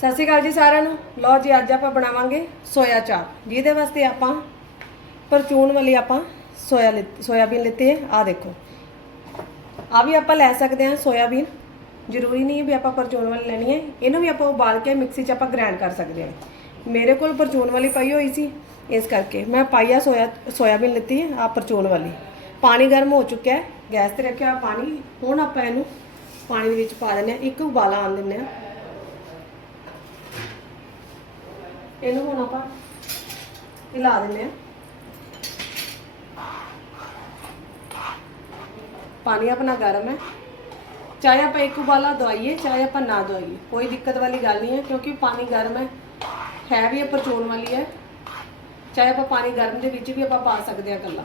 ਸਤਿ ਸ਼੍ਰੀ ਅਕਾਲ ਜੀ ਸਾਰਿਆਂ ਨੂੰ। ਲਓ ਜੀ, ਅੱਜ ਆਪਾਂ ਬਣਾਵਾਂਗੇ ਸੋਇਆ ਚਾਪ। ਜਿਹਦੇ ਵਾਸਤੇ ਆਪਾਂ ਪਰਚੂਨ ਵਾਲੀ ਆਪਾਂ ਸੋਇਆ ਲਿ- ਸੋਇਆਬੀਨ ਲਿੱਤੀ ਹੈ। ਆ ਦੇਖੋ। ਆ ਵੀ ਆਪਾਂ ਲੈ ਸਕਦੇ ਹਾਂ ਸੋਇਆਬੀਨ। ਜ਼ਰੂਰੀ ਨਹੀਂ ਵੀ ਆਪਾਂ ਪਰਚੂਨ ਵਾਲੀ ਲੈਣੀ ਹੈ। ਇਹਨੂੰ ਵੀ ਆਪਾਂ ਉਬਾਲ ਕੇ ਮਿਕਸੀ 'ਚ ਆਪਾਂ ਗ੍ਰਾਈਂਡ ਕਰ ਸਕਦੇ ਹਾਂ। ਮੇਰੇ ਕੋਲ ਪਰਚੂਨ ਵਾਲੀ ਪਈ ਹੋਈ ਸੀ। ਇਸ ਕਰਕੇ ਮੈਂ ਪਾਈਆ ਸੋਇਆ, ਸੋਇਆਬੀਨ ਲਿੱਤੀ ਹੈ ਆ ਪਰਚੂਨ ਵਾਲੀ। ਪਾਣੀ ਗਰਮ ਹੋ ਚੁੱਕਿਆ ਹੈ। ਗੈਸ ਤੇ ਰੱਖਿਆ ਪਾਣੀ। ਹੁਣ ਆਪਾਂ ਇਹਨੂੰ ਪਾਣੀ ਦੇ ਵਿੱਚ ਪਾ ਦਿੰਦੇ ਹਾਂ। ਇੱਕ ਉਬਾਲਾ ਆਉਣ ਦਿੰਦੇ ਹਾਂ। ਇਹਨੂੰ ਹੁਣ ਆਪਾਂ ਹਿਲਾ ਦਿੰਦੇ ਹਾਂ। ਪਾਣੀ ਆਪਣਾ ਗਰਮ ਹੈ। ਚਾਹੇ ਆਪਾਂ ਇੱਕ ਉਬਾਲਾ ਦਵਾਈਏ, ਚਾਹੇ ਆਪਾਂ ਨਾ ਦਵਾਈਏ, ਕੋਈ ਦਿੱਕਤ ਵਾਲੀ ਗੱਲ ਨਹੀਂ ਹੈ, ਕਿਉਂਕਿ ਪਾਣੀ ਗਰਮ ਹੈ ਹੈ ਵੀ ਇਹ ਪਰਚੂਨ ਵਾਲੀ ਹੈ। ਚਾਹੇ ਆਪਾਂ ਪਾਣੀ ਗਰਮ ਦੇ ਵਿੱਚ ਵੀ ਆਪਾਂ ਪਾ ਸਕਦੇ ਹਾਂ ਇਕੱਲਾ।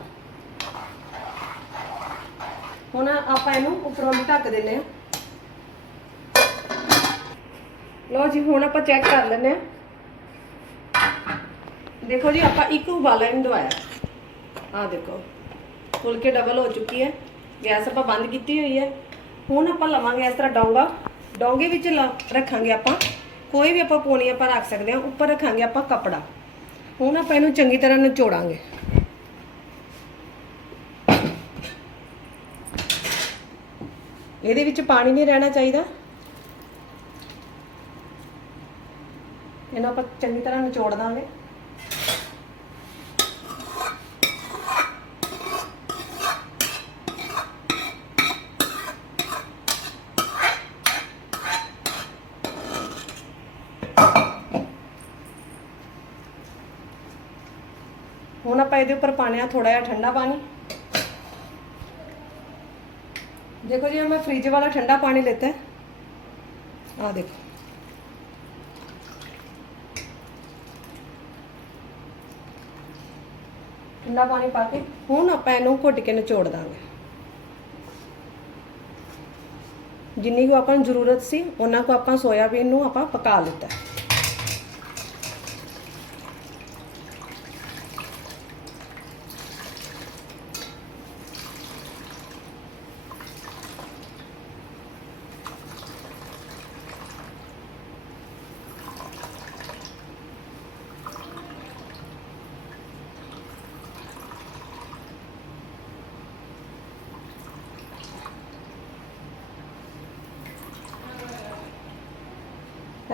ਹੁਣ ਆਪਾਂ ਇਹਨੂੰ ਉੱਪਰੋਂ ਵੀ ਢੱਕ ਦਿੰਦੇ ਹਾਂ। ਲਓ ਜੀ, ਹੁਣ ਆਪਾਂ ਚੈੱਕ ਕਰ ਲੈਂਦੇ ਹਾਂ। ਦੇਖੋ ਜੀ, ਆਪਾਂ ਇੱਕ ਉਬਾਲਾ ਇਹਨੂੰ ਦਵਾਇਆ। ਆਹ ਦੇਖੋ, ਫੁਲਕੇ ਡਬਲ ਹੋ ਚੁੱਕੀ ਹੈ। ਗੈਸ ਆਪਾਂ ਬੰਦ ਕੀਤੀ ਹੋਈ ਹੈ। ਹੁਣ ਆਪਾਂ ਲਵਾਂਗੇ ਇਸ ਤਰ੍ਹਾਂ ਡੋਂਗਾ। ਡੋਂਗੇ ਵਿੱਚ ਲਾ- ਰੱਖਾਂਗੇ ਆਪਾਂ। ਕੋਈ ਵੀ ਆਪਾਂ ਪੋਣੀ ਆਪਾਂ ਰੱਖ ਸਕਦੇ ਹਾਂ। ਉੱਪਰ ਰੱਖਾਂਗੇ ਆਪਾਂ ਕਪੜਾ। ਹੁਣ ਆਪਾਂ ਇਹਨੂੰ ਚੰਗੀ ਤਰ੍ਹਾਂ ਨਿਚੋੜਾਂਗੇ। ਇਹਦੇ ਵਿੱਚ ਪਾਣੀ ਨਹੀਂ ਰਹਿਣਾ ਚਾਹੀਦਾ। ਇਹਨੂੰ ਆਪਾਂ ਚੰਗੀ ਤਰ੍ਹਾਂ ਨਿਚੋੜ ਦਾਂਗੇ ਹੁਣ ਆਪਾਂ ਇਹਦੇ ਉੱਪਰ ਪਾਣੇ ਆ ਥੋੜਾ ਜਿਹਾ ਠੰਡਾ ਪਾਣੀ ਦੇਖੋ ਜੀ ਮੈਂ ਫ੍ਰਿਜ ਵਾਲਾ ਠੰਡਾ ਪਾਣੀ लेता है ਆ ਦੇਖੋ ਠੰਡਾ ਪਾਣੀ ਪਾ ਕੇ ਹੁਣ ਆਪਾਂ ਇਹਨੂੰ ਘੁੱਟ ਕੇ ਨਿਚੋੜ ਦਾਂਗੇ ਜਿੰਨੀ ਕੁ ਆਪਾਂ ਨੂੰ ਜ਼ਰੂਰਤ ਸੀ ਉਹਨਾਂ ਕੁ ਆਪਾਂ ਸੋਇਆਬੀਨ ਨੂੰ ਆਪਾਂ ਪਕਾ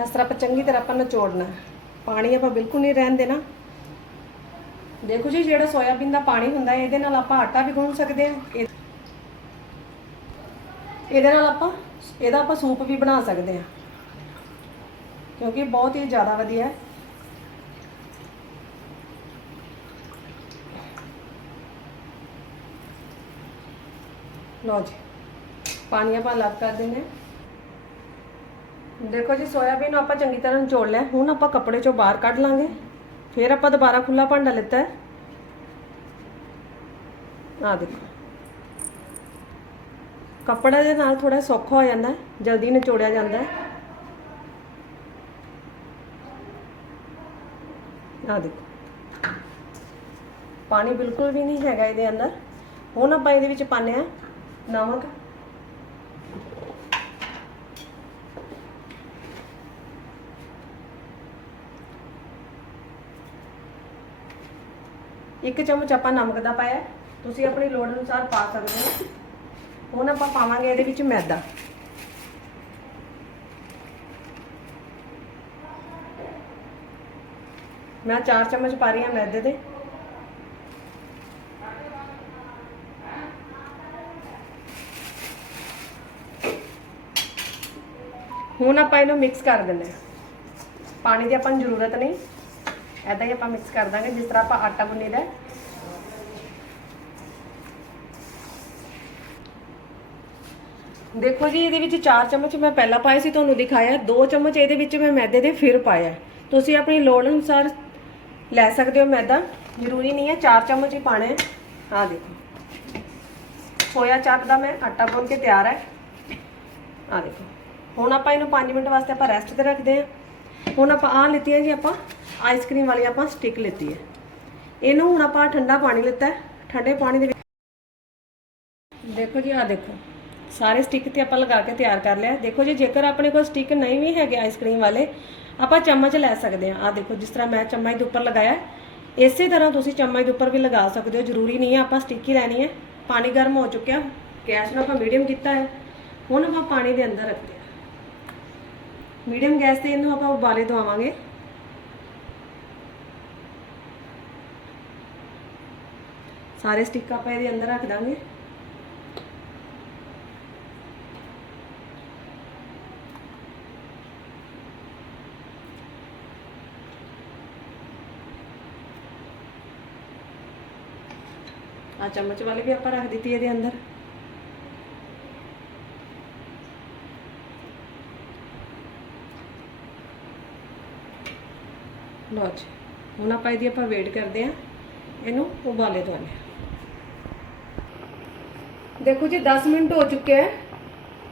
ਇਸ ਤਰ੍ਹਾਂ ਆਪਾਂ ਚੰਗੀ ਤਰ੍ਹਾਂ ਆਪਾਂ ਨਚੋੜਨਾ। ਪਾਣੀ ਆਪਾਂ ਬਿਲਕੁਲ ਨਹੀਂ ਰਹਿਣ ਦੇਣਾ। ਦੇਖੋ ਜੀ, ਜਿਹੜਾ ਸੋਇਆਬੀਨ ਦਾ ਪਾਣੀ ਹੁੰਦਾ ਹੈ ਇਹਦੇ ਨਾਲ ਆਪਾਂ ਆਟਾ ਵੀ ਗੁੰਨ ਸਕਦੇ ਹਾਂ। ਇਹਦੇ ਨਾਲ ਆਪਾਂ ਇਹਦਾ ਆਪਾਂ ਸੂਪ ਵੀ ਬਣਾ ਸਕਦੇ ਹਾਂ। ਕਿਉਂਕਿ ਬਹੁਤ ਹੀ ਜ਼ਿਆਦਾ ਵਧੀਆ ਹੈ। ਲਓ ਜੀ, ਪਾਣੀ ਆਪਾਂ ਅਲੱਗ ਕਰ ਦਿੰਦੇ ਹਾਂ। ਦੇਖੋ ਜੀ, ਸੋਇਆਬੀਨ ਨੂੰ ਆਪਾਂ ਚੰਗੀ ਤਰ੍ਹਾਂ ਨਿਚੋੜ ਲਿਆ। ਹੁਣ ਆਪਾਂ ਕੱਪੜੇ ਚੋਂ ਬਾਹਰ ਕੱਢ ਲਾਂਗੇ। ਫਿਰ ਆਪਾਂ ਦੁਬਾਰਾ ਖੁੱਲਾ ਭਾਂਡਾ ਲਿੱਤਾ ਹੈ। ਆ ਦੇਖੋ। ਕੱਪੜੇ ਦੇ ਨਾਲ ਥੋੜਾ ਸੌਖਾ ਹੋ ਜਾਂਦਾ ਜਲਦੀ ਨਿਚੋੜਿਆ ਜਾਂਦਾ ਆ ਦੇਖੋ। ਪਾਣੀ ਬਿਲਕੁਲ ਵੀ ਨਹੀਂ ਹੈਗਾ ਇਹਦੇ ਅੰਦਰ। ਹੁਣ ਆਪਾਂ ਇਹਦੇ ਵਿੱਚ ਪਾਉਂਦੇ ਆ ਨਮਕ। ਇੱਕ ਚਮਚ ਆਪਾਂ ਨਮਕ ਦਾ ਪਾਇਆ। ਤੁਸੀਂ ਆਪਣੀ ਲੋੜ ਅਨੁਸਾਰ ਪਾ ਸਕਦੇ ਹੋ। ਹੁਣ ਆਪਾਂ ਪਾਵਾਂਗੇ ਇਹਦੇ ਵਿੱਚ ਮੈਦਾ। ਮੈਂ 4 ਚਮਚ ਪਾ ਰਹੀ ਹਾਂ ਮੈਦੇ ਦੇ। ਹੁਣ ਆਪਾਂ ਇਹਨੂੰ ਮਿਕਸ ਕਰ ਦਿੰਦੇ ਹਾਂ। ਪਾਣੀ ਦੀ ਆਪਾਂ ਨੂੰ ਜ਼ਰੂਰਤ ਨਹੀਂ। ਐਦਾਂ ਹੀ ਆਪਾਂ ਮਿਕਸ ਕਰ ਦਾਂਗੇ, ਜਿਸ ਤਰ੍ਹਾਂ ਆਪਾਂ ਆਟਾ ਗੁੰਨੀਦਾ ਦੇਖੋ ਜੀ, ਇਹਦੇ ਵਿੱਚ 4 ਚਮਚ ਮੈਂ ਪਹਿਲਾਂ ਪਾਏ ਸੀ, ਤੁਹਾਨੂੰ ਦਿਖਾਇਆ। 2 ਚਮਚ ਇਹਦੇ ਵਿੱਚ ਮੈਂ ਮੈਦੇ ਦੇ ਫਿਰ ਪਾਇਆ। ਤੁਸੀਂ ਆਪਣੀ ਲੋੜ ਅਨੁਸਾਰ ਲੈ ਸਕਦੇ ਹੋ ਮੈਦਾ। ਜ਼ਰੂਰੀ ਨਹੀਂ ਹੈ 4 ਚਮਚ ਹੀ ਪਾਣੇ ਹੈ ਆਹ ਦੇਖੋ। ਸੋਇਆ ਚਾਪ ਦਾ ਮੈਂ ਆਟਾ ਗੁੰਨ ਕੇ ਤਿਆਰ ਹੈ। ਆਹ ਦੇਖੋ। ਹੁਣ ਆਪਾਂ ਇਹਨੂੰ 5 ਮਿੰਟ ਵਾਸਤੇ ਆਪਾਂ ਰੈਸਟ ਤੇ ਰੱਖਦੇ ਹਾਂ। ਹੁਣ ਆਪਾਂ ਆਹ ਲਿੱਤੀ ਹੈ ਜੀ, ਆਪਾਂ ਆਈਸਕ੍ਰੀਮ ਵਾਲੀ ਆਪਾਂ ਸਟਿਕ ਲਿੱਤੀ ਹੈ। ਇਹਨੂੰ ਹੁਣ ਆਪਾਂ ਠੰਡਾ ਪਾਣੀ ਲਿੱਤਾ ਠੰਡੇ ਪਾਣੀ ਦੇ ਵਿੱਚ ਦੇਖੋ ਜੀ, ਆਹ ਦੇਖੋ। ਸਾਰੇ ਸਟਿਕ ਤੇ ਆਪਾਂ ਲਗਾ ਕੇ ਤਿਆਰ ਕਰ ਲਿਆ ਦੇਖੋ ਜੀ ਜੇਕਰ ਆਪਣੇ ਕੋਲ ਸਟਿਕ ਨਹੀਂ ਵੀ ਹੈਗੇ ਆਈਸਕ੍ਰੀਮ ਵਾਲੇ ਆਪਾਂ ਚਮਚ ਲੈ ਸਕਦੇ ਆ ਆ ਦੇਖੋ ਜਿਸ ਤਰ੍ਹਾਂ ਮੈਂ ਚਮਚ ਦੇ ਉੱਪਰ ਲਗਾਇਆ ਇਸੇ ਤਰ੍ਹਾਂ ਤੁਸੀਂ ਚਮਚ ਦੇ ਉੱਪਰ ਵੀ ਲਗਾ ਸਕਦੇ ਹੋ ਜ਼ਰੂਰੀ ਨਹੀਂ ਹੈ ਆਪਾਂ ਸਟਿੱਕ ਹੀ ਲੈਣੀ ਹੈ ਪਾਣੀ ਗਰਮ ਹੋ ਚੁੱਕਿਆ ਗੈਸ ਨੂੰ ਆਪਾਂ ਮੀਡੀਅਮ ਕੀਤਾ ਹੈ ਹੁਣ ਆਪਾਂ ਪਾਣੀ ਦੇ ਅੰਦਰ ਰੱਖਦੇ ਹਾਂ ਮੀਡੀਅਮ ਗੈਸ ਤੇ ਇਹਨੂੰ ਆਪਾਂ ਉਬਾਲੇ ਦਵਾਵਾਂਗੇ ਸਾਰੇ ਸਟਿੱਕ ਆਪਾਂ ਇਹਦੇ ਅੰਦਰ ਰੱਖ ਦਾਂਗੇ ਆ ਚਮਚ ਵਾਲੇ ਵੀ ਆਪਾਂ ਰੱਖ ਦਿੱਤੀ ਇਹਦੇ ਅੰਦਰ। ਲਓ ਜੀ, ਹੁਣ ਆਪਾਂ ਇਹਦੀ ਆਪਾਂ ਵੇਟ ਕਰਦੇ ਆ ਇਹਨੂੰ ਉਬਾਲੇ ਦਵਾਨੇ ਦੇਖੋ ਜੀ 10 ਮਿੰਟ ਹੋ ਚੁੱਕੇ ਹੈ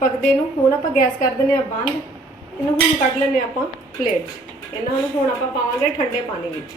ਪਕਦੇ ਨੂੰ। ਹੁਣ ਆਪਾਂ ਗੈਸ ਕਰ ਦਿੰਦੇ ਆ ਬੰਦ। ਇਹਨੂੰ ਹੁਣ ਕੱਢ ਲੈਨੇ ਆਪਾਂ ਪਲੇਟ 'ਚ। ਇਹਨਾਂ ਨੂੰ ਹੁਣ ਆਪਾਂ ਪਾਵਾਂਗੇ ਠੰਡੇ ਪਾਣੀ ਵਿੱਚ।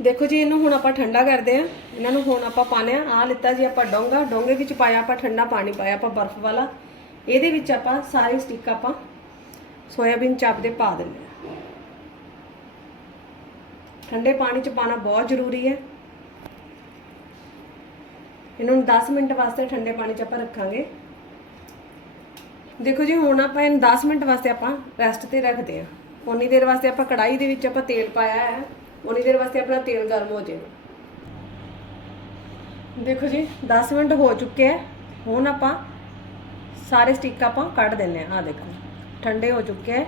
ਦੇਖੋ ਜੀ, ਇਹਨੂੰ ਹੁਣ ਆਪਾਂ ਠੰਡਾ ਕਰਦੇ ਆ ਇਹਨਾਂ ਨੂੰ ਹੁਣ ਆਪਾਂ ਪਾਣੇ ਆ ਆ ਲਿੱਤਾ ਜੀ ਆਪਾਂ ਡੋਂਗਾ। ਡੋਂਗੇ ਵਿੱਚ ਪਾਇਆ ਆਪਾਂ ਠੰਡਾ ਪਾਣੀ ਪਾਇਆ ਆਪਾਂ ਬਰਫ਼ ਵਾਲਾ। ਇਹਦੇ ਵਿੱਚ ਆਪਾਂ ਸਾਰੀ ਸਟਿੱਕ ਆਪਾਂ ਸੋਇਆਬੀਨ ਚਾਪ ਦੇ ਪਾ ਦਿੰਦੇ ਆ ਠੰਡੇ ਪਾਣੀ ਚ ਪਾਣਾ ਬਹੁਤ ਜ਼ਰੂਰੀ ਹੈ। ਇਹਨੂੰ 10 ਮਿੰਟ ਵਾਸਤੇ ਠੰਡੇ ਪਾਣੀ ਚ ਆਪਾਂ ਰੱਖਾਂਗੇ। ਦੇਖੋ ਜੀ, ਹੁਣ ਆਪਾਂ ਇਹਨੂੰ 10 ਮਿੰਟ ਵਾਸਤੇ ਆਪਾਂ ਰੈਸਟ ਤੇ ਰੱਖਦੇ ਆ ਉਨੀ ਦੇਰ ਵਾਸਤੇ ਆਪਾਂ ਕੜਾਈ ਦੇ ਵਿੱਚ ਆਪਾਂ ਤੇਲ ਪਾਇਆ ਹੈ। ਉਨੀ ਦੇਰ ਵਾਸਤੇ ਆਪਣਾ ਤੇਲ ਗਰਮ ਹੋ ਜਾਏਗਾ ਦੇਖੋ ਜੀ 10 ਮਿੰਟ ਹੋ ਚੁੱਕੇ ਹੈ ਹੁਣ ਆਪਾਂ ਸਾਰੇ ਸਟਿੱਕ ਆਪਾਂ ਕੱਢ ਦਿੰਨੇ ਆ ਆ ਦੇਖੋ ਠੰਡੇ ਹੋ ਚੁੱਕੇ ਹੈ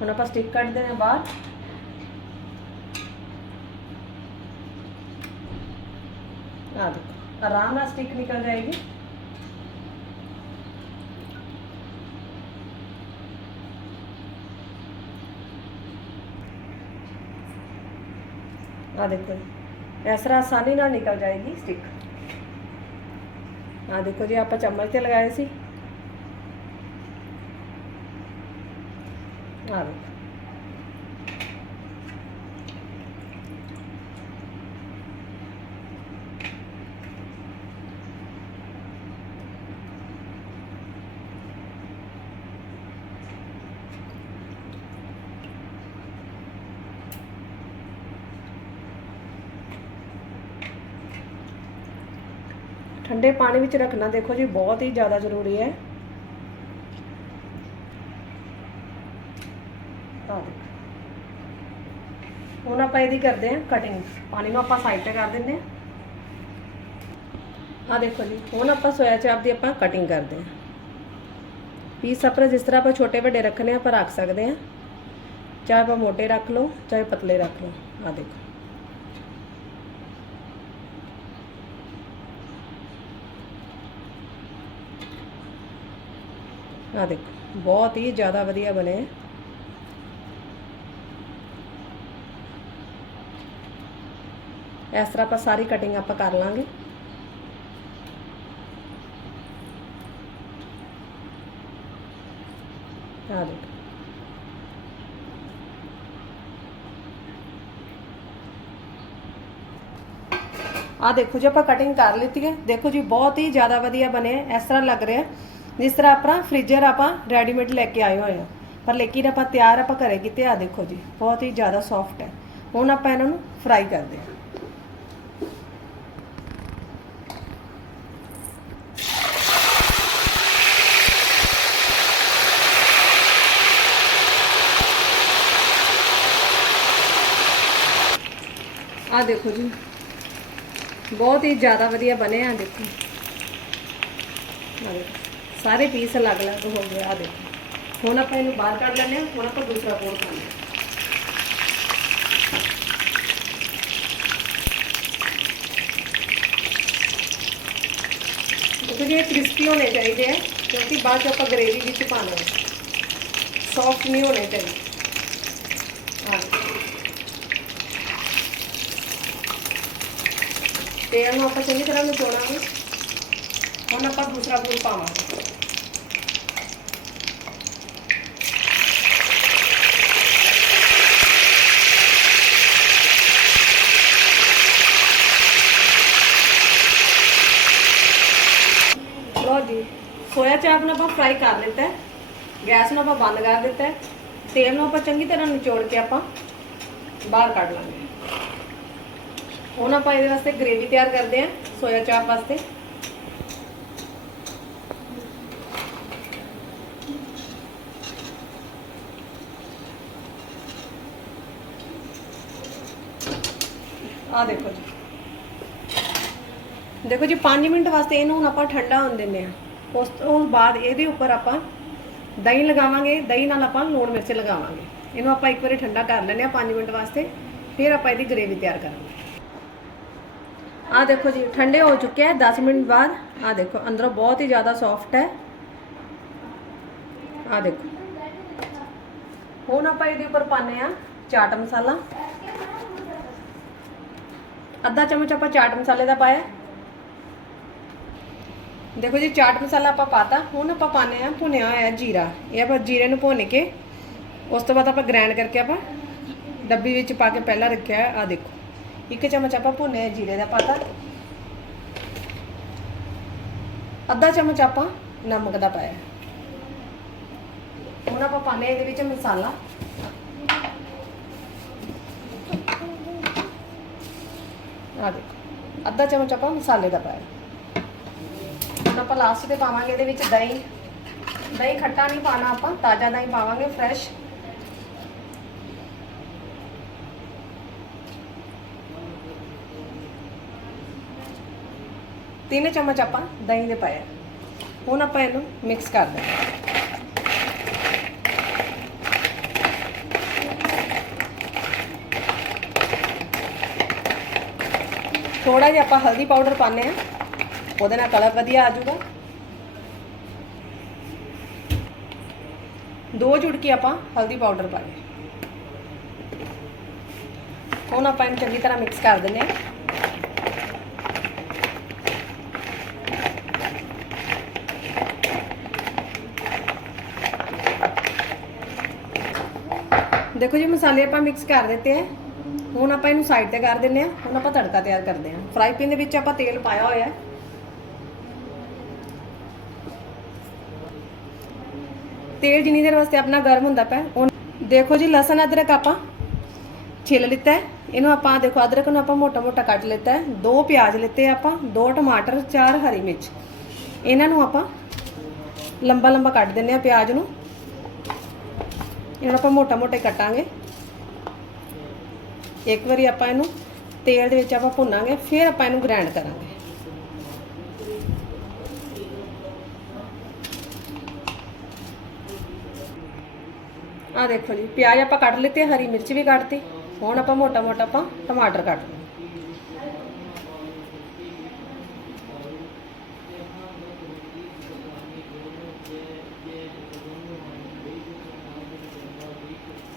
ਹੁਣ ਆਪਾਂ ਸਟਿੱਕ ਕੱਢਦੇ ਹਾਂ ਬਾਹਰ ਆ ਦੇਖੋ ਆਰਾਮ ਨਾਲ ਸਟਿੱਕ ਆ ਦੇਖੋ ਜੀ। ਇਸ ਤਰ੍ਹਾਂ ਆਸਾਨੀ ਨਾਲ ਨਿਕਲ ਜਾਏਗੀ ਸਟਿਕ ਆ ਦੇਖੋ ਜੀ, ਆਪਾਂ ਚਮਚ ਤੇ ਲਗਾਏ ਸੀ। ਆ ਦੇਖੋ। ਠੰਡੇ ਪਾਣੀ ਵਿੱਚ ਰੱਖਣਾ ਦੇਖੋ ਜੀ, ਬਹੁਤ ਹੀ ਜ਼ਿਆਦਾ ਜ਼ਰੂਰੀ ਹੈ। ਹੁਣ ਆਪਾਂ ਇਹਦੀ ਕਰਦੇ ਹਾਂ ਕਟਿੰਗ ਪਾਣੀ ਨੂੰ ਆਪਾਂ ਸਾਈਡ ਤੇ ਕਰ ਦਿੰਦੇ ਹਾਂ। ਆ ਦੇਖੋ ਜੀ, ਹੁਣ ਆਪਾਂ ਸੋਇਆ ਚਾਪ ਦੀ ਆਪਾਂ ਕਟਿੰਗ ਕਰਦੇ ਹਾਂ। ਪੀਸ ਆਪਣਾ ਜਿਸ ਤਰ੍ਹਾਂ ਆਪਾਂ ਛੋਟੇ ਵੱਡੇ ਰੱਖਣੇ ਆਪਾਂ ਰੱਖ ਸਕਦੇ ਹਾਂ। ਚਾਹੇ ਆਪਾਂ ਮੋਟੇ ਰੱਖ ਲਓ, ਚਾਹੇ ਪਤਲੇ ਰੱਖ ਲਓ। ਆ ਦੇਖੋ। ਆ ਦੇਖੋ, ਬਹੁਤ ਹੀ ਜ਼ਿਆਦਾ ਵਧੀਆ ਬਣੇ ਹੈ। ਇਸ ਤਰ੍ਹਾਂ ਆਪਾਂ ਸਾਰੀ ਕਟਿੰਗ ਆਪਾਂ ਕਰ ਲਾਂਗੇ ਆ ਦੇਖੋ ਆ ਦੇਖੋ ਜੀ, ਆਪਾਂ ਕਟਿੰਗ ਕਰ ਲਿੱਤੀ ਹੈ ਦੇਖੋ ਜੀ, ਬਹੁਤ ਹੀ ਜ਼ਿਆਦਾ ਵਧੀਆ ਬਣੇ ਹੈ। ਇਸ ਤਰ੍ਹਾਂ ਲੱਗ ਰਿਹਾ ਜਿਸ ਤਰ੍ਹਾਂ ਆਪਾਂ ਫ੍ਰੀਜਰ ਆਪਾਂ ਰੈਡੀਮੇਡ ਲੈ ਕੇ ਆਏ ਹੋਏ ਆ। ਪਰ ਲੇਕਿਨ ਆਪਾਂ ਤਿਆਰ ਆਪਾਂ ਘਰੇ ਕੀਤੇ ਆ ਦੇਖੋ ਜੀ, ਬਹੁਤ ਹੀ ਜ਼ਿਆਦਾ ਸੌਫਟ ਹੈ। ਹੁਣ ਆਪਾਂ ਇਹਨਾਂ ਨੂੰ ਫਰਾਈ ਕਰਦੇ ਹਾਂ। ਆ ਦੇਖੋ ਜੀ, ਬਹੁਤ ਹੀ ਜ਼ਿਆਦਾ ਵਧੀਆ ਬਣੇ ਆ, ਦੇਖੋ। ਆ ਦੇਖੋ। ਸਾਰੇ ਪੀਸ ਅਲੱਗ-ਅਲੱਗ ਹੋ ਗਏ ਆ ਦੇਖੋ ਹੁਣ ਆਪਾਂ ਇਹਨੂੰ ਬਾਹਰ ਕੱਢ ਲੈਂਦੇ ਹਾਂ ਹੁਣ ਆਪਾਂ ਦੂਸਰਾ ਕੋਟ ਪਾਉਂਦੇ ਹਾਂ ਦੇਖੋ ਜੀ ਇਹ ਕ੍ਰਿਸਪੀ ਹੋਣੇ ਚਾਹੀਦੇ ਆ ਕਿਉਂਕਿ ਬਾਅਦ ਚ ਆਪਾਂ ਗ੍ਰੇਵੀ ਵਿੱਚ ਪਾਣਾ ਹੈ ਸੌਫਟ ਨਹੀਂ ਹੋਣੇ ਚਾਹੀਦੇ ਹਾਂ ਤੇਲ ਨੂੰ ਆਪਾਂ ਚੰਗੀ ਤਰ੍ਹਾਂ ਨਿਚੋੜਾਂਗੇ ਹੁਣ ਆਪਾਂ ਦੂਸਰਾ ਗੁੜ ਪਾਵਾਂਗੇ ਸੋਇਆ ਚਾਪ ਨੂੰ ਆਪਾਂ ਫਰਾਈ ਕਰ ਲਿੱਤਾ ਹੈ। ਗੈਸ ਨੂੰ ਆਪਾਂ ਬੰਦ ਕਰ ਦਿੱਤਾ ਤੇਲ ਨੂੰ ਆਪਾਂ ਚੰਗੀ ਤਰ੍ਹਾਂ ਨਿਚੋੜ ਕੇ ਆਪਾਂ ਬਾਹਰ ਕੱਢ ਲਾਂਗੇ। ਹੁਣ ਆਪਾਂ ਇਹਦੇ ਵਾਸਤੇ ਗ੍ਰੇਵੀ ਤਿਆਰ ਕਰਦੇ ਹਾਂ, ਸੋਇਆ ਚਾਪ ਵਾਸਤੇ। ਆ ਦੇਖੋ ਜੀ। ਦੇਖੋ ਜੀ 5 ਮਿੰਟ ਵਾਸਤੇ ਇਹਨੂੰ ਹੁਣ ਆਪਾਂ ਠੰਡਾ ਹੋਣ ਦਿੰਦੇ ਆ ਉਸ ਤੋਂ ਬਾਅਦ ਇਹਦੇ ਉੱਪਰ ਆਪਾਂ ਦਹੀਂ ਲਗਾਵਾਂਗੇ, ਦਹੀਂ ਨਾਲ ਆਪਾਂ ਲੂਣ ਮਿਰਚ ਲਗਾਵਾਂਗੇ। ਇਹਨੂੰ ਆਪਾਂ ਇੱਕ ਵਾਰੀ ਠੰਡਾ ਕਰ ਲੈਂਦੇ ਆ 5 ਮਿੰਟ ਵਾਸਤੇ, ਫਿਰ ਆਪਾਂ ਇਹਦੀ ਗ੍ਰੇਵੀ ਤਿਆਰ ਕਰਾਂਗੇ। ਆ ਦੇਖੋ ਜੀ, ਠੰਡੇ ਹੋ ਚੁੱਕੇ ਆ 10 ਮਿੰਟ ਬਾਅਦ। ਆ ਦੇਖੋ, ਅੰਦਰੋਂ ਬਹੁਤ ਹੀ ਜ਼ਿਆਦਾ ਸੌਫਟ ਹੈ। ਆ ਦੇਖੋ। ਹੁਣ ਆਪਾਂ ਇਹਦੇ ਉੱਪਰ ਪਾਣੇ ਆ ਚਾਟ ਮਸਾਲਾ। ਅੱਧਾ ਚਮਚ ਆਪਾਂ ਚਾਟ ਮਸਾਲੇ ਦਾ ਪਾਇਆ। ਦੇਖੋ ਜੀ ਚਾਟ ਮਸਾਲਾ ਆਪਾਂ ਪਾਤਾ ਹੁਣ ਆਪਾਂ ਪਾਣੇ ਆ ਭੁੰਨਿਆ ਹੋਇਆ ਜੀਰਾ ਇਹ ਆਪਾਂ ਜੀਰੇ ਨੂੰ ਭੁੰਨ ਕੇ ਉਸ ਤੋਂ ਬਾਅਦ ਆਪਾਂ ਗ੍ਰਾਈਂਡ ਕਰਕੇ ਆਪਾਂ ਡੱਬੀ ਵਿੱਚ ਪਾ ਕੇ ਪਹਿਲਾਂ ਰੱਖਿਆ ਆ ਦੇਖੋ ਇੱਕ ਚਮਚ ਆਪਾਂ ਭੁੰਨਿਆ ਜੀਰੇ ਦਾ ਪਾਤਾ ਅੱਧਾ ਚਮਚ ਆਪਾਂ ਨਮਕ ਦਾ ਪਾਇਆ ਹੁਣ ਆਪਾਂ ਪਾਣੇ ਇਹਦੇ ਵਿੱਚ ਮਸਾਲਾ ਆ ਦੇਖੋ ਅੱਧਾ ਚਮਚ ਆਪਾਂ ਮਸਾਲੇ ਦਾ ਪਾਇਆ ਹੁਣ ਆਪਾਂ ਲਾਸਟ ਤੇ ਪਾਵਾਂਗੇ ਇਹਦੇ ਵਿੱਚ ਦਹੀਂ। ਦਹੀਂ ਖੱਟਾ ਨਹੀਂ ਪਾਣਾ ਆਪਾਂ, ਤਾਜ਼ਾ ਦਹੀਂ ਪਾਵਾਂਗੇ ਫਰੈਸ਼ ਤਿੰਨ ਚਮਚ ਆਪਾਂ ਦਹੀਂ ਦੇ ਪਾਇਆ। ਹੁਣ ਆਪਾਂ ਇਹਨੂੰ ਮਿਕਸ ਕਰ ਦਿੰਦੇ ਥੋੜਾ ਜਿਹਾ ਆਪਾਂ ਹਲਦੀ ਪਾਊਡਰ ਪਾਣੇ ਆ ਉਹਦੇ ਨਾਲ ਕਲਰ ਵਧੀਆ ਆ ਜਾਊਗਾ। ਦੋ ਚੁਟਕੀ ਆਪਾਂ ਹਲਦੀ ਪਾਊਡਰ ਪਾਏ ਹੁਣ ਆਪਾਂ ਇਹਨੂੰ ਚੰਗੀ ਤਰ੍ਹਾਂ ਮਿਕਸ ਕਰ ਦਿੰਦੇ ਆ ਦੇਖੋ ਜੀ, ਮਸਾਲੇ ਆਪਾਂ ਮਿਕਸ ਕਰ ਦਿੱਤੇ ਆ। ਹੁਣ ਆਪਾਂ ਇਹਨੂੰ ਸਾਈਡ ਤੇ ਕਰ ਦਿੰਨੇ ਆ ਹੁਣ ਆਪਾਂ ਤੜਕਾ ਤਿਆਰ ਕਰਦੇ ਆ ਫਰਾਈ ਪੈਨ ਦੇ ਵਿੱਚ ਆਪਾਂ ਤੇਲ ਪਾਇਆ ਹੋਇਆ ਹੈ। ਤੇਲ ਜਿੰਨੀ ਦੇਰ ਵਾਸਤੇ ਆਪਣਾ ਗਰਮ ਹੁੰਦਾ ਪਿਆ ਉਹ ਦੇਖੋ ਜੀ, ਲਸਣ, ਅਦਰਕ ਆਪਾਂ ਛਿੱਲ ਲਿੱਤਾ ਇਹਨੂੰ ਆਪਾਂ ਦੇਖੋ, ਅਦਰਕ ਨੂੰ ਆਪਾਂ ਮੋਟਾ ਮੋਟਾ ਕੱਟ ਲਿੱਤਾ ਦੋ ਪਿਆਜ਼ ਲਿੱਤੇ ਆਪਾਂ, ਦੋ ਟਮਾਟਰ, ਚਾਰ ਹਰੀ ਮਿਰਚ। ਇਹਨਾਂ ਨੂੰ ਆਪਾਂ ਲੰਬਾ ਲੰਬਾ ਕੱਟ ਦਿੰਨੇ ਆ ਪਿਆਜ਼ ਨੂੰ। ਇਹਨਾਂ ਨੂੰ ਆਪਾਂ ਮੋਟਾ ਮੋਟਾ ਕੱਟਾਂਗੇ। ਇੱਕ ਵਾਰੀ ਆਪਾਂ ਇਹਨੂੰ ਤੇਲ ਦੇ ਵਿੱਚ ਆਪਾਂ ਭੁੰਨਾਂਗੇ, ਫਿਰ ਆਪਾਂ ਇਹਨੂੰ ਗ੍ਰਾਈਂਡ ਕਰਾਂਗੇ। ਆ ਦੇਖੋ ਜੀ, ਪਿਆਜ਼ ਆਪਾਂ ਕੱਟ ਲਿੱਤੇ, ਹਰੀ ਮਿਰਚ ਵੀ ਕੱਟਤੀ, ਹੁਣ ਆਪਾਂ ਮੋਟਾ ਮੋਟਾ ਆਪਾਂ ਟਮਾਟਰ ਕੱਟ ਲਵਾਂਗੇ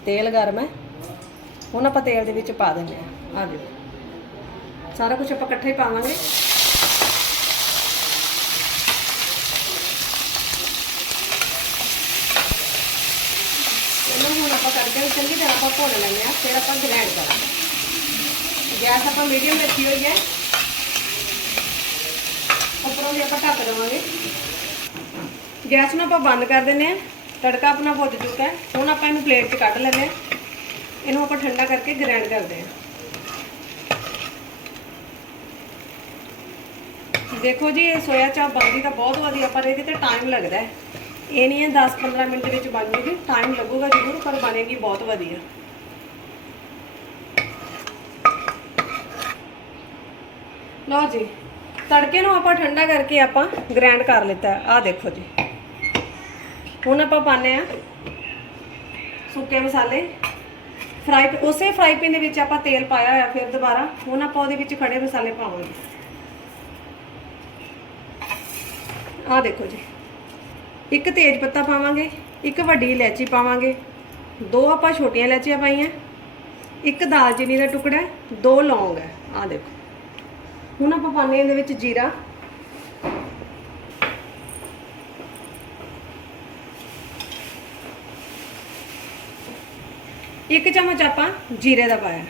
ਤੇਲ ਗਰਮ ਹੈ, ਹੁਣ ਆਪਾਂ ਤੇਲ ਦੇ ਵਿੱਚ ਪਾ ਦਿੰਦੇ ਆ ਆ ਦੇਖੋ, ਸਾਰਾ ਕੁਝ ਆਪਾਂ ਇਕੱਠੇ ਹੀ ਪਾਵਾਂਗੇ ਇਹਨਾਂ ਨੂੰ ਹੁਣ ਆਪਾਂ ਕਰਕੇ ਚੰਗੀ ਤਰ੍ਹਾਂ ਆਪਾਂ ਭੁੰਨ ਲੈਂਦੇ ਆ ਫਿਰ ਆਪਾਂ ਗ੍ਰਾਈਂਡ ਕਰਾਂਗੇ। ਗੈਸ ਆਪਾਂ ਮੀਡੀਅਮ ਰੱਖੀ ਹੋਈ ਹੈ। ਉੱਪਰੋਂ ਦੀ ਆਪਾਂ ਢੱਕ ਦੇਵਾਂਗੇ। ਗੈਸ ਨੂੰ ਆਪਾਂ ਬੰਦ ਕਰ ਦਿੰਦੇ ਆ ਤੜਕਾ ਆਪਣਾ ਭੁੱਜ ਚੁੱਕਾ ਹੈ। ਹੁਣ ਆਪਾਂ ਇਹਨੂੰ ਪਲੇਟ 'ਚ ਕੱਢ ਲੈਂਦੇ ਆ ਇਹਨੂੰ ਆਪਾਂ ਠੰਡਾ ਕਰਕੇ ਗ੍ਰਾਈਂਡ ਕਰਦੇ ਆ ਦੇਖੋ ਜੀ, ਇਹ ਸੋਇਆ ਚਾਪ ਬਣਦੀ ਤਾਂ ਬਹੁਤ ਵਧੀਆ, ਪਰ ਇਹਦੇ ਤੇ ਟਾਈਮ ਲੱਗਦਾ ਹੈ। ਇਹ ਨਹੀਂ ਹੈ 10-15 ਮਿੰਟ ਦੇ ਵਿੱਚ ਬਣ ਜੂਗੀ। ਟਾਈਮ ਲੱਗੂਗਾ ਜ਼ਰੂਰ, ਪਰ ਬਣੇਗੀ ਬਹੁਤ ਵਧੀਆ। ਲਓ ਜੀ, ਤੜਕੇ ਨੂੰ ਆਪਾਂ ਠੰਡਾ ਕਰਕੇ ਆਪਾਂ ਗ੍ਰਾਈਂਡ ਕਰ ਲਿੱਤਾ ਆ ਦੇਖੋ ਜੀ। ਹੁਣ ਆਪਾਂ ਪਾਣੇ ਆ ਸੁੱਕੇ ਮਸਾਲੇ। ਫਰਾਈ ਉਸੇ ਫਰਾਈ ਪੈਨ ਦੇ ਵਿੱਚ ਆਪਾਂ ਤੇਲ ਪਾਇਆ ਹੋਇਆ ਫਿਰ ਦੁਬਾਰਾ। ਹੁਣ ਆਪਾਂ ਉਹਦੇ ਵਿੱਚ ਖੜੇ ਮਸਾਲੇ ਪਾਵਾਂਗੇ। ਆ ਦੇਖੋ ਜੀ। ਇੱਕ ਤੇਜ ਪੱਤਾ ਪਾਵਾਂਗੇ, ਇੱਕ ਵੱਡੀ ਇਲਾਇਚੀ ਪਾਵਾਂਗੇ। ਦੋ ਆਪਾਂ ਛੋਟੀਆਂ ਇਲਾਇਚੀਆਂ ਪਾਈਆਂ। ਇੱਕ ਦਾਲਚੀਨੀ ਦਾ ਟੁਕੜਾ, ਦੋ ਲੌਂਗ ਹੈ। ਆ ਦੇਖੋ। ਹੁਣ ਆਪਾਂ ਪਾਣੇ ਇਹਦੇ ਵਿੱਚ ਜੀਰਾ। ਇੱਕ ਚਮਚ ਆਪਾਂ ਜੀਰੇ ਦਾ ਪਾਇਆ।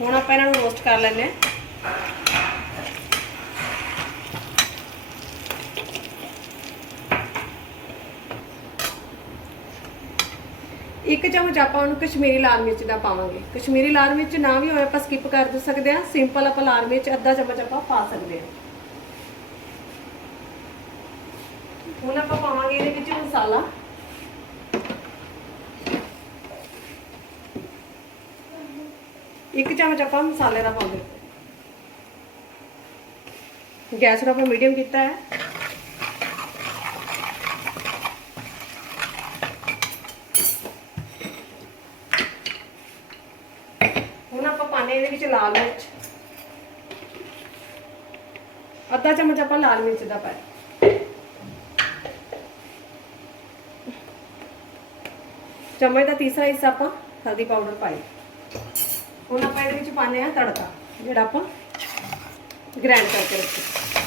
ਹੁਣ ਆਪਾਂ ਇਹਨਾਂ ਨੂੰ ਰੋਸਟ ਕਰ ਲੈਂਦੇ ਹਾਂ। ਇੱਕ ਚਮਚ ਆਪਾਂ ਉਹਨੂੰ ਕਸ਼ਮੀਰੀ ਲਾਲ ਮਿਰਚ ਦਾ ਪਾਵਾਂਗੇ। ਕਸ਼ਮੀਰੀ ਲਾਲ ਮਿਰਚ ਨਾ ਵੀ ਹੋਏ ਆਪਾਂ ਸਕਿਪ ਕਰ ਦੇ ਸਕਦੇ ਹਾਂ। ਸਿੰਪਲ ਆਪਾਂ ਲਾਲ ਮਿਰਚ ਅੱਧਾ ਚਮਚ ਆਪਾਂ ਪਾ ਸਕਦੇ ਹਾਂ। ਹੁਣ ਆਪਾਂ ਪਾਵਾਂਗੇ ਇਹਦੇ ਵਿੱਚ ਮਸਾਲਾ। ਇੱਕ ਚਮਚ ਆਪਾਂ ਮਸਾਲੇ ਦਾ ਪਾਉਂਦੇ ਗੈਸ ਨੂੰ ਆਪਾਂ ਮੀਡੀਅਮ ਕੀਤਾ ਹੈ। ਪਾਣੇ ਇਹਦੇ ਵਿੱਚ ਲਾਲ ਮਿਰਚ ਅੱਧਾ ਚਮਚ ਆਪਾਂ ਲਾਲ ਮਿਰਚ ਦਾ ਪਾਇਆ ਚਮਚ ਦਾ ਤੀਸਰਾ ਹਿੱਸਾ ਆਪਾਂ ਹਲਦੀ ਪਾਊਡਰ ਪਾਈ ਹੁਣ ਆਪਾਂ ਇਹਦੇ ਵਿੱਚ ਪਾਣੇ ਆ ਤੜਕਾ ਜਿਹੜਾ ਆਪਾਂ ਗ੍ਰਾਈਂਡ ਕਰਕੇ ਰੱਖਿਆ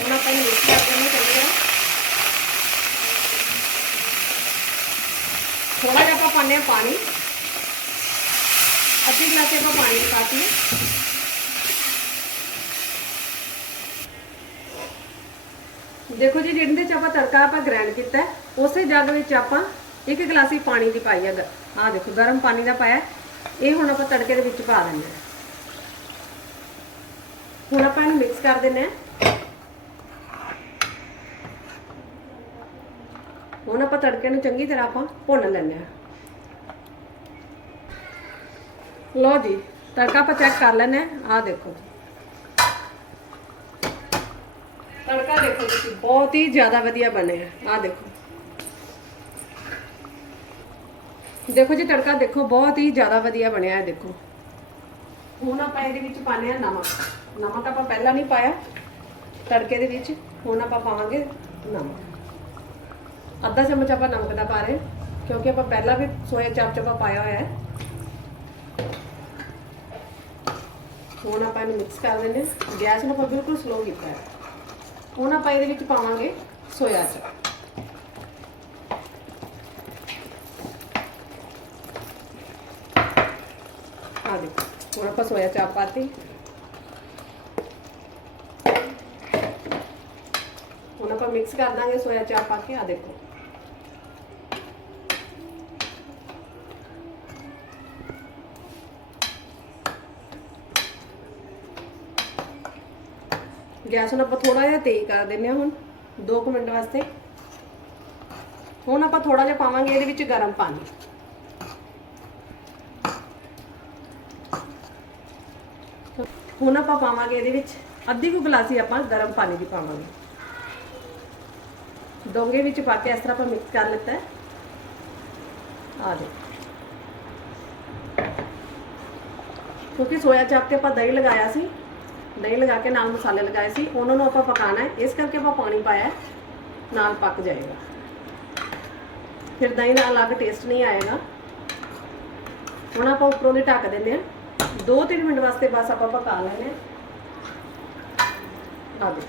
ਹੁਣ ਆਪਾਂ ਇਹਨੂੰ ਮਿਕਸ ਕਰ ਦੇਣਾ ਚੰਗੀ ਤਰ੍ਹਾਂ ਥੋੜਾ ਜਿਹਾ ਆਪਾਂ ਪਾਣੇ ਆ ਪਾਣੀ। ਅੱਧੀ ਗਲਾਸ ਆਪਾਂ ਪਾਣੀ ਦੀ ਪਾਤੀ ਦੇਖੋ ਜੀ ਜਿਹਦੇ ਚ ਆਪਾਂ ਤੜਕਾ ਆਪਾਂ ਗ੍ਰਾਈਂਡ ਕੀਤਾ ਉਸੇ ਜੱਗ ਵਿੱਚ ਆਪਾਂ ਇੱਕ ਗਲਾਸੀ ਪਾਣੀ ਦੀ ਪਾਈ ਹੈ ਆ ਦੇਖੋ, ਗਰਮ ਪਾਣੀ ਦਾ ਪਾਇਆ ਇਹ ਹੁਣ ਆਪਾਂ ਤੜਕੇ ਦੇ ਵਿੱਚ ਪਾ ਦਿੰਦੇ ਹਾਂ। ਹੁਣ ਆਪਾਂ ਇਹਨੂੰ ਮਿਕਸ ਕਰ ਦਿੰਦੇ ਹਾਂ। ਹੁਣ ਆਪਾਂ ਤੜਕੇ ਨੂੰ ਚੰਗੀ ਤਰ੍ਹਾਂ ਆਪਾਂ ਭੁੰਨ ਲੈਂਦੇ ਹਾਂ। ਲਓ ਜੀ, ਤੜਕਾ ਆਪਾਂ ਚੈੱਕ ਕਰ ਲੈਂਦੇ ਹਾਂ। ਆਹ ਦੇਖੋ। ਤੜਕਾ ਦੇਖੋ ਤੁਸੀਂ, ਬਹੁਤ ਹੀ ਜ਼ਿਆਦਾ ਵਧੀਆ ਬਣਿਆ ਆਹ ਦੇਖੋ। ਦੇਖੋ ਜੀ, ਤੜਕਾ ਦੇਖੋ, ਬਹੁਤ ਹੀ ਜ਼ਿਆਦਾ ਵਧੀਆ ਬਣਿਆ ਹੈ ਦੇਖੋ। ਹੁਣ ਆਪਾਂ ਇਹਦੇ ਵਿੱਚ ਪਾਣੇ ਆ ਨਮਕ। ਨਮਕ ਆਪਾਂ ਪਹਿਲਾਂ ਨਹੀਂ ਪਾਇਆ। ਤੜਕੇ ਦੇ ਵਿੱਚ ਹੁਣ ਆਪਾਂ ਪਾਵਾਂਗੇ ਨਮਕ। ਅੱਧਾ ਚਮਚ ਆਪਾਂ ਨਮਕ ਦਾ ਪਾ ਰਹੇ ਹਾਂ, ਕਿਉਂਕਿ ਆਪਾਂ ਪਹਿਲਾਂ ਵੀ ਸੋਇਆ ਚਾਪ ਚ ਆਪਾਂ ਪਾਇਆ ਹੋਇਆ ਹੈ ਹੁਣ ਆਪਾਂ ਇਹਨੂੰ ਮਿਕਸ ਕਰ ਦਿੰਦੇ ਹਾਂ। ਗੈਸ ਨੂੰ ਆਪਾਂ ਬਿਲਕੁਲ ਸਲੋ ਕੀਤਾ ਹੈ। ਹੁਣ ਆਪਾਂ ਇਹਦੇ ਵਿੱਚ ਪਾਵਾਂਗੇ ਸੋਇਆ ਚਾਪ। ਆ ਦੇਖੋ ਹੁਣ ਆਪਾਂ ਸੋਇਆ ਚਾਪ ਪਾਤੀ। ਹੁਣ ਆਪਾਂ ਮਿਕਸ ਕਰ ਦਾਂਗੇ ਸੋਇਆ ਚਾਪ ਪਾ ਕੇ। ਆ ਦੇਖੋ। ਗੈਸ ਹੁਣ ਆਪਾਂ ਥੋੜਾ ਜਿਹਾ ਤੇਜ਼ ਕਰ ਦਿੰਨੇ ਆ ਹੁਣ 2 ਮਿੰਟ ਵਾਸਤੇ। ਹੁਣ ਆਪਾਂ ਥੋੜਾ ਜਿਹਾ ਪਾਵਾਂਗੇ ਇਹਦੇ ਵਿੱਚ ਗਰਮ ਪਾਣੀ। ਹੁਣ ਆਪਾਂ ਪਾਵਾਂਗੇ ਇਹਦੇ ਵਿੱਚ ਅੱਧੀ ਕੁ ਗਲਾਸੀ ਆਪਾਂ ਗਰਮ ਪਾਣੀ ਦੀ ਪਾਵਾਂਗੇ। ਡੋਂਗੇ ਵਿੱਚ ਪਾ ਕੇ ਇਸ ਤਰ੍ਹਾਂ ਆਪਾਂ ਮਿਕਸ ਕਰ ਲਿੱਤਾ ਹੈ। ਆ ਦੇ ਕਿਉਂਕਿ ਸੋਇਆ ਚਾਪ ਤੇ ਆਪਾਂ ਦਹੀਂ ਲਗਾਇਆ ਸੀ। ਦਹੀਂ ਲਗਾ ਕੇ ਨਾਲ ਮਸਾਲੇ ਲਗਾਏ ਸੀ ਉਹਨਾਂ ਨੂੰ ਆਪਾਂ ਪਕਾਣਾ ਹੈ ਇਸ ਕਰਕੇ ਆਪਾਂ ਪਾਣੀ ਪਾਇਆ ਹੈ, ਨਾਲ ਪੱਕ ਜਾਏਗਾ ਫਿਰ ਦਹੀਂ ਦਾ ਅਲੱਗ ਟੇਸਟ ਨਹੀਂ ਆਏਗਾ ਹੁਣ ਆਪਾਂ ਉੱਪਰੋਂ ਦੀ ਢੱਕ ਦਿੰਦੇ ਹਾਂ 2-3 ਮਿੰਟ ਵਾਸਤੇ ਬਸ ਆਪਾਂ ਪਕਾ ਲੈਣੇ ਆ ਆ ਦੇ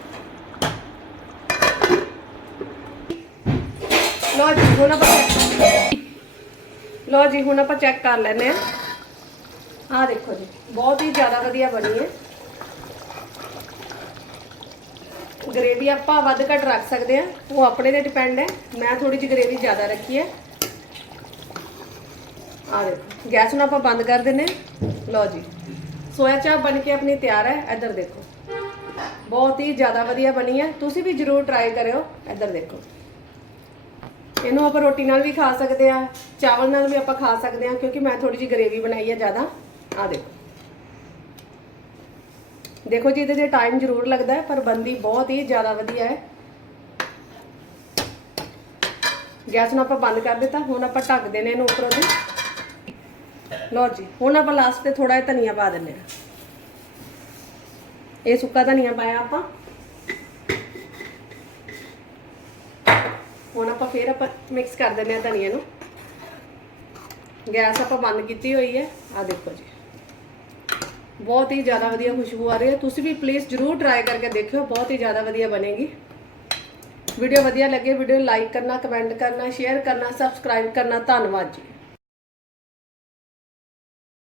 ਲੋ ਜੀ ਹੁਣ ਆਪਾਂ ਲੋ ਜੀ ਹੁਣ ਆਪਾਂ ਚੈੱਕ ਕਰ ਲੈਨੇ ਆ ਆ ਦੇਖੋ ਜੀ ਬਹੁਤ ਹੀ ਜ਼ਿਆਦਾ ਵਧੀਆ ਬਣੀ ਹੈ ਗ੍ਰੇਵੀ ਆਪਾਂ ਵੱਧ ਘੱਟ ਰੱਖ ਸਕਦੇ ਆ ਉਹ ਆਪਣੇ ਤੇ ਡਿਪੈਂਡ ਹੈ। ਮੈਂ ਥੋੜੀ ਜਿਹੀ ਗ੍ਰੇਵੀ ਜ਼ਿਆਦਾ ਰੱਖੀ ਹੈ। ਆ ਦੇਖੋ, ਗੈਸ ਨੂੰ ਆਪਾਂ ਬੰਦ ਕਰ ਦਿੰਨੇ ਲਓ ਜੀ, ਸੋਇਆ ਚਾਪ ਬਣ ਕੇ ਆਪਣੀ ਤਿਆਰ ਹੈ। ਇੱਧਰ ਦੇਖੋ, ਬਹੁਤ ਹੀ ਜ਼ਿਆਦਾ ਵਧੀਆ ਬਣੀ ਹੈ। ਤੁਸੀਂ ਵੀ ਜਰੂਰ ਟਰਾਈ ਕਰਿਓ। ਇੱਧਰ ਦੇਖੋ, ਇਹਨੂੰ ਆਪਾਂ ਰੋਟੀ ਨਾਲ ਵੀ ਖਾ ਸਕਦੇ ਆ ਚਾਵਲ ਨਾਲ ਵੀ ਆਪਾਂ ਖਾ ਸਕਦੇ ਆ ਕਿਉਂਕਿ ਮੈਂ ਥੋੜੀ ਜਿਹੀ ਗ੍ਰੇਵੀ ਬਣਾਈ ਹੈ ਜ਼ਿਆਦਾ। ਆ ਦੇਖੋ ਦੇਖੋ ਜੀ, ਇਹਦੇ ਤੇ ਟਾਈਮ ਜ਼ਰੂਰ ਲੱਗਦਾ ਹੈ, ਪਰ ਬੰਦੀ ਬਹੁਤ ਹੀ ਜ਼ਿਆਦਾ ਵਧੀਆ ਹੈ। ਗੈਸ ਨੂੰ ਆਪਾਂ ਬੰਦ ਕਰ ਦਿੱਤਾ, ਹੁਣ ਆਪਾਂ ਢੱਕ ਦੇਣੇ ਇਹਨੂੰ ਉੱਪਰੋਂ ਦੀ। ਲਓ ਜੀ, ਹੁਣ ਆਪਾਂ ਲਾਸਟ ਤੇ ਥੋੜਾ ਜਿਹਾ ਧਨੀਆ ਪਾ ਦਿੰਨੇ ਆ ਇਹ ਸੁੱਕਾ ਧਨੀਆ ਪਾਇਆ ਆਪਾਂ। ਹੁਣ ਆਪਾਂ ਫੇਰ ਆਪਾਂ ਮਿਕਸ ਕਰ ਦਿੰਨੇ ਆ ਧਨੀਆ ਨੂੰ। ਗੈਸ ਆਪਾਂ ਬੰਦ ਕੀਤੀ ਹੋਈ ਹੈ। ਆ ਦੇਖੋ ਜੀ। ਬਹੁਤ ਹੀ ਜ਼ਿਆਦਾ ਵਧੀਆ ਖੁਸ਼ਬੂ ਆ ਰਹੀ ਹੈ। ਤੁਸੀਂ ਵੀ ਪਲੀਜ਼ ਜਰੂਰ ਟਰਾਈ ਕਰਕੇ ਦੇਖਿਓ, ਬਹੁਤ ਹੀ ਜ਼ਿਆਦਾ ਵਧੀਆ ਬਣੇਗੀ। ਵੀਡੀਓ ਵਧੀਆ ਲੱਗੇ ਵੀਡੀਓ ਲਾਈਕ ਕਰਨਾ ਕਮੈਂਟ ਕਰਨਾ ਸ਼ੇਅਰ ਕਰਨਾ ਸਬਸਕ੍ਰਾਈਬ ਕਰਨਾ, ਧੰਨਵਾਦ ਜੀ।